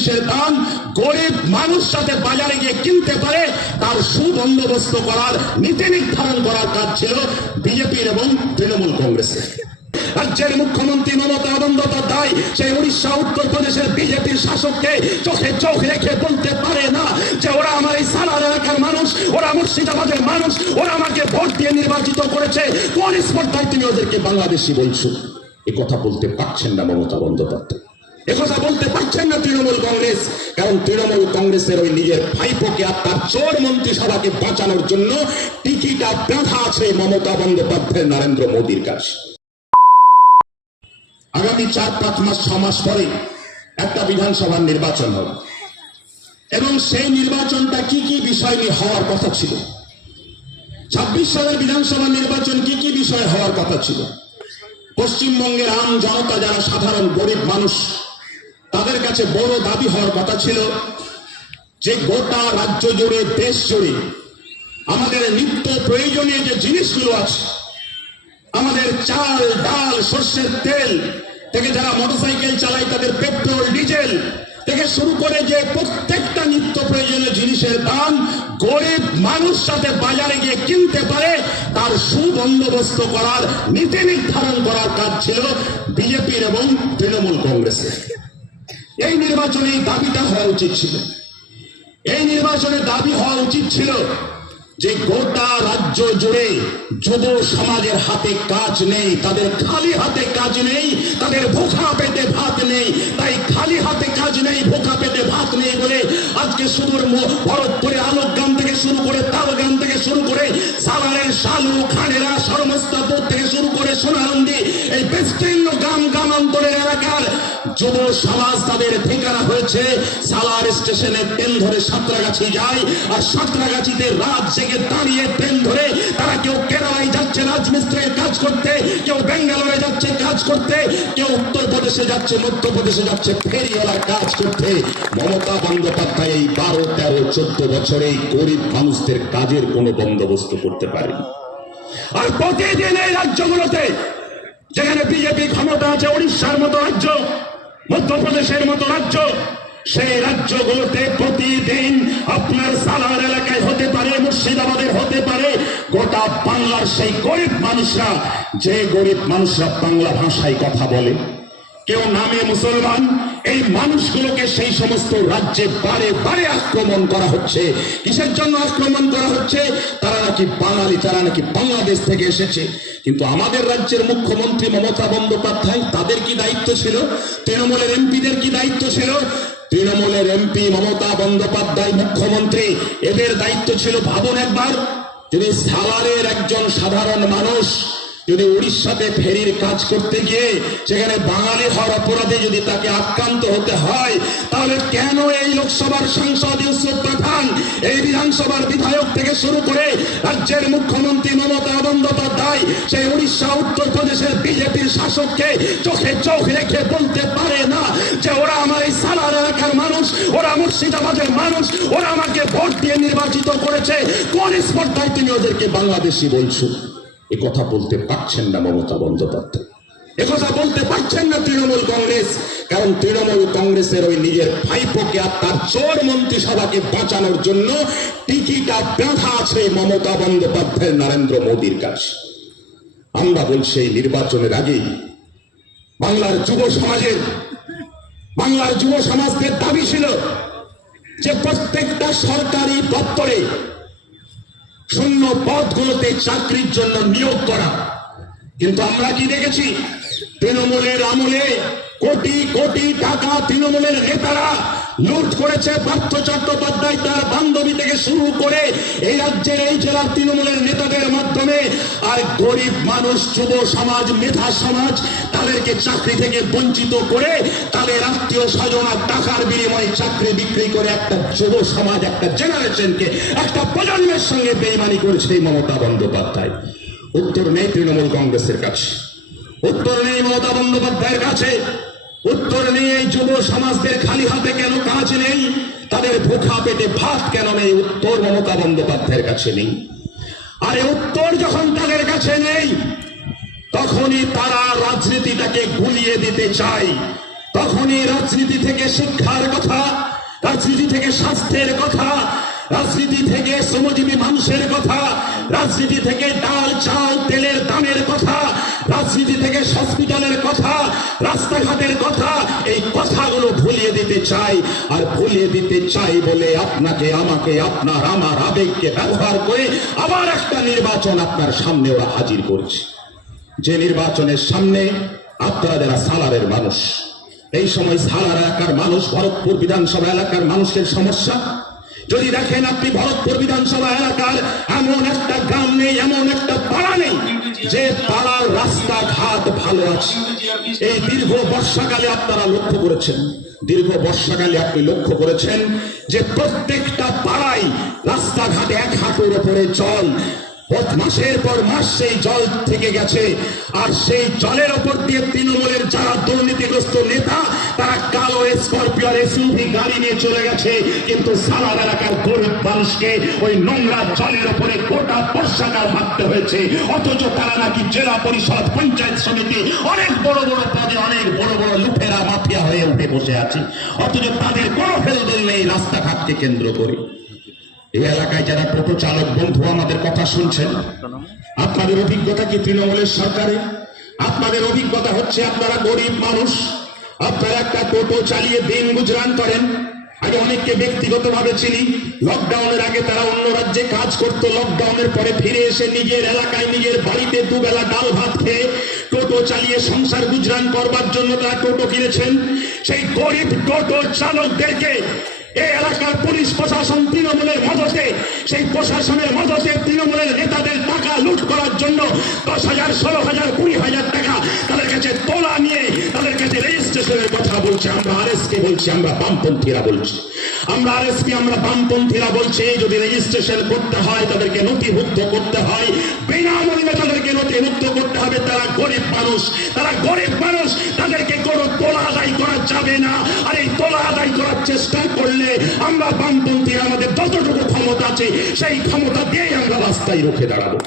জিনিসের দাম গরিব মানুষ যাতে বাজারে গিয়ে কিনতে পারে তার সুবন্দোবস্ত করার, নীতি নির্ধারণ করার কাজ ছিল বিজেপির এবং তৃণমূল কংগ্রেসের। রাজ্যের মুখ্যমন্ত্রী মমতা বন্দ্যোপাধ্যায় সেই উড়িষ্যা উত্তরপ্রদেশের বিজেপির শাসককে চোখে চোখ রেখে বলতে পারে না যে ওরা আমার এই সালার এলাকার মানুষ, ওরা মুর্শিদাবাদের মানুষ, ওরা আমাকে ভোট দিয়ে নির্বাচিত করেছে, কোন স্পর্ধায় তুমি ওদেরকে বাংলাদেশি বলছো? এ কথা বলতে পারছেন না মমতা বন্দ্যোপাধ্যায়, একথা বলতে পারছেন না তৃণমূল কংগ্রেস। কারণ তৃণমূল কংগ্রেসের ওই নিজের ভাইপোকে আর তার চোর মন্ত্রিসভাকে বাঁচানোর জন্য টিকিটা বাঁধা আছে মমতা বন্দ্যোপাধ্যায় নরেন্দ্র মোদীর কাছে। আগামী 4-5 মাস 6 মাস পরে একটা বিধানসভার নির্বাচন হবে এবং সেই নির্বাচনটা কি কি বিষয় নিয়ে হওয়ার কথা ছিল? 26 সালের বিধানসভা নির্বাচন কি কি বিষয় হওয়ার কথা ছিল? পশ্চিমবঙ্গের আম জনতা, যারা সাধারণ গরিব মানুষ, তাদের কাছে বড় দাবি হওয়ার কথা ছিল যে গোটা রাজ্য জুড়ে, দেশ জুড়ে আমাদের নিত্য প্রয়োজনীয় যে জিনিসগুলো আছে, আমাদের চাল ডাল সর্ষের তেল থেকে যারা মোটরসাইকেল চালায় তাদের পেট্রোল ডিজেল থেকে শুরু করে যে প্রত্যেকটা নিত্য প্রয়োজনীয় জিনিসের দাম গরিব মানুষ যাতে বাজারে গিয়ে কিনতে পারে তার সুবন্দোবস্ত করার, নীতি নির্ধারণ করার কাজ ছিল বিজেপির এবং তৃণমূল কংগ্রেসের। এই নির্বাচনে দাবিটা হওয়া উচিত ছিল, এই নির্বাচনে দাবি হওয়া উচিত ছিল যে গোটা রাজ্য জুড়ে যুব সমাজের হাতে কাজ নেই, তাদের খালি হাতে কাজ নেই, তাদের ভোখা পেটে ভাত নেই। তাই খালি হাতে কাজ নেই, ভোখা পেটে ভাত নেই বলে আজকে সুদূর ভরতপুরে আলোকগ্রাম থেকে শুরু করে, তালগ্রাম থেকে শুরু করে, সালারের শালু খানেরা, সরমস্তাপুর থেকে শুরু করে সোনারন্দি, এই বিস্তীর্ণ গ্রামান্তরের এলাকার যুব সমাজ তাদের ঠিকানা হয়েছে সালার স্টেশনে ট্রেন ধরে সাঁতরাগাছি যায়, আর সাঁতরাগাছিতে রাত জেগে দাঁড়িয়ে ট্রেন ধরে তারা কেউ কেরালায় যাচ্ছে রাজমিস্ত্রির কাজ করতে, কেউ বেঙ্গালোরে যাচ্ছে কাজ করতে, কেউ উত্তরপ্রদেশে যাচ্ছে, মধ্যপ্রদেশে যাচ্ছে ফেরিওয়ালার কাজ করতে। মমতা বন্দ্যোপাধ্যায় এই 12, 13, 14 বছরে গরিব মানুষদের কাজের কোনো বন্দোবস্ত করতে পারেনি। আর প্রতিদিন এই রাজ্যগুলোতে যেখানে বিজেপি ক্ষমতা আছে, উড়িষ্যার মতো রাজ্য, মধ্যপ্রদেশের মতো রাজ্য, সেই রাজ্যগুলোতে প্রতিদিন আপনার সালার এলাকায় হতে পারে, মুর্শিদাবাদের হতে পারে, গোটা বাংলার সেই গরিব মানুষরা, যে গরিব মানুষরা বাংলা ভাষায় কথা বলে, কেউ নামে মুসলমান, এই মানুষগুলোকে সেই সমস্ত রাজ্যে বারে বারে আক্রমণ করা হচ্ছে। কিসের জন্য আক্রমণ করা হচ্ছে? তারা নাকি বাঙালি, তারা নাকি বাংলাদেশ থেকে এসেছে। কিন্তু আমাদের রাজ্যের মুখ্যমন্ত্রী মমতা বন্দ্যোপাধ্যায়, তাদের কি দায়িত্ব ছিল? তৃণমূলের এমপিদের কি দায়িত্ব ছিল? তৃণমূলের এমপি মমতা বন্দ্যোপাধ্যায় মুখ্যমন্ত্রী, এদের দায়িত্ব ছিল, ভাবুন একবার, যদি সালারের একজন সাধারণ মানুষ যদি উড়িষ্যাতে ফেরির কাজ করতে গিয়ে সেখানে বাঙালি হওয়ার অপরাধে যদি তাকে আক্রান্ত হতে হয়, তাহলে কেন এই লোকসভার সাংসদ ইউসুফ পাঠান, এই বিধানসভার বিধায়ক থেকে শুরু করে রাজ্যের মুখ্যমন্ত্রী মমতা বন্দ্যোপাধ্যায় সেই উড়িষ্যা উত্তরপ্রদেশের বিজেপির শাসককে চোখে চোখ রেখে বলতে পারে না যে ওরা আমার এই সালার এলাকার মানুষ, ওরা মুর্শিদাবাদের মানুষ, ওরা আমাকে ভোট দিয়ে নির্বাচিত করেছে, কোন স্পর্ধায় তুমি ওদেরকে বাংলাদেশি বলছো? এ কথা বলতে পারছেন না মমতা বন্দ্যোপাধ্যায়, একথা বলতে পারছেন না তৃণমূল কংগ্রেস। কারণ তৃণমূল কংগ্রেসের ওই নিজের ভাইপোকে আর তার চোর মন্ত্রিসভাকে বাঁচানোর জন্য টিকিটা বাঁধা আছে মমতা বন্দ্যোপাধ্যায় নরেন্দ্র মোদীর কাছে। আমরা বলছি এই নির্বাচনের আগেই বাংলার যুব সমাজদের দাবি ছিল যে প্রত্যেকটা সরকারি দপ্তরে শূন্য পদগুলোতে চাকরির জন্য নিয়োগ করা। কিন্তু আমরা কি দেখেছি? তৃণমূলের আমলে কোটি কোটি টাকা তৃণমূলের নেতারা লুট করেছে। পার্থ চট্টোপাধ্যায় তার বান্ধবী থেকে শুরু করে এই রাজ্যের এই জেলার তৃণমূলের নেতাদের মাধ্যমে, আর গরিব মানুষ, যুব সমাজ, মেধা সমাজ, তাদেরকে চাকরি থেকে বঞ্চিত করে তাদের আত্মীয় স্বজনার টাকার বিনিময়ে চাকরি বিক্রি করে একটা যুব সমাজ, একটা জেনারেশনকে, একটা প্রজন্মের সঙ্গে বেইমানি করেছে এই মমতা বন্দ্যোপাধ্যায়। উত্তর নেই তৃণমূল কংগ্রেসের কাছে, উত্তর নেই মমতা বন্দ্যোপাধ্যায়ের কাছে, উত্তর নেই এই যুব সমাজদের খালি হাতে কেন কাজ নেই, তাদের ভোখা পেটে ভাত কেন নেই, উত্তর মমতা বন্দ্যোপাধ্যায়ের কাছে নেই। আর উত্তর যখন তাদের কাছে নেই, তখনই তারা রাজনীতিটাকে গুলিয়ে দিতে চায়। তখনই রাজনীতি থেকে শিক্ষার কথা, রাজনীতি থেকে স্বাস্থ্যের কথা, রাজনীতি থেকে শ্রমজীবী মানুষের কথা, রাজনীতি থেকে ডাল চাল তেলের দামের কথা, রাজনীতি থেকে হসপিটালের কথা, রাস্তাঘাটের কথা, এই কথাগুলো ভুলিয়ে দিতে চাই। আর ভুলিয়ে দিতে চাই বলে আপনাকে আমাকে আপনার আমার আবেগকে ব্যবহার করে আবার একটা নির্বাচন আপনার সামনে ওরা হাজির করছে, যে নির্বাচনের সামনে আপনারা যারা সালারের মানুষ, এই সময় সালার এলাকার মানুষ, ভরতপুর বিধানসভা এলাকার মানুষের সমস্যা যদি দেখেন, আপনি ভরতপুর বিধানসভা এলাকার এমন একটা গ্রাম নেই, এমন একটা পাড়া নেই যে পাড়ার রাস্তাঘাট ভালো আছে। এই দীর্ঘ বর্ষাকালে আপনারা লক্ষ্য করেছেন, দীর্ঘ বর্ষাকালে আপনি লক্ষ্য করেছেন যে প্রত্যেকটা পাড়ায় রাস্তাঘাট এক হাঁটুর উপরে জল, মাসের পর মাস সেই জল থেকে গেছে। আর সেই জলের উপর দিয়ে তৃণমূলের যারা দুর্নীতিগ্রস্ত নেতা, তারা কালো স্করপিও এসইউভি গাড়ি নিয়ে চলে গেছে, কিন্তু সালার এলাকার গরিব মানুষকে ওই নোংরা জলের উপরে গোটা বর্ষাকাল ভাবতে হয়েছে। অথচ তারা নাকি জেলা পরিষদ, পঞ্চায়েত সমিতি, অনেক বড় বড় পদে অনেক বড় বড় লুফেরা মাফিয়া হয়ে উঠে বসে আছে, অথচ তাদের কোনো হেলদোল নেই রাস্তাঘাটকে কেন্দ্র করে। এই এলাকায় যারা টোটো চালক বন্ধু আমাদের কথা শুনছেন, আপনাদের অভিজ্ঞতা কি তৃণমূলের সরকারে? আপনাদের অভিজ্ঞতা হচ্ছে আপনারা গরিব মানুষ, আপনারা একটা টোটো চালিয়ে দিন গুজরান করেন। আগে অনেককে ব্যক্তিগতভাবে চিনি, লকডাউনের আগে তারা অন্য রাজ্যে কাজ করতো, লকডাউনের পরে ফিরে এসে নিজের এলাকায় নিজের বাড়িতে দুবেলা ডাল ভাত খেয়ে টোটো চালিয়ে সংসার গুজরান করবার জন্য তারা টোটো কিনেছেন। সেই গরিব টোটো চালকদেরকে এই এলাকার পুলিশ প্রশাসন তৃণমূলের মদতে, সেই প্রশাসনের মদতে তৃণমূলের নেতাদের টাকা লুট করার জন্য 10,000, 16,000, 20,000 টাকা তাদের কাছে তোলা নিয়ে তাদের কাছে রেজিস্ট্রেশনের কথা বলছে। আমরা আরএসকে বলছি, আমরা বামপন্থীরা বলছি, আমরা আরএসকে, আমরা বামপন্থীরা বলছি, যদি রেজিস্ট্রেশন করতে হয় তাদেরকে নথিভুক্ত করতে হয়, বিনামূল্যে তাদেরকে নথিভুক্ত করতে হবে। তারা গরিব মানুষ, তারা গরিব মানুষ, তাদেরকে কোনো তোলা আদায় করা যাবে না। আর এই তোলা আদায় করার চেষ্টা করলে আমরা বামপন্থী আমাদের যতটুকু ক্ষমতা আছে সেই ক্ষমতা দিয়ে আমরা রাস্তায় রুখে দাঁড়াবো।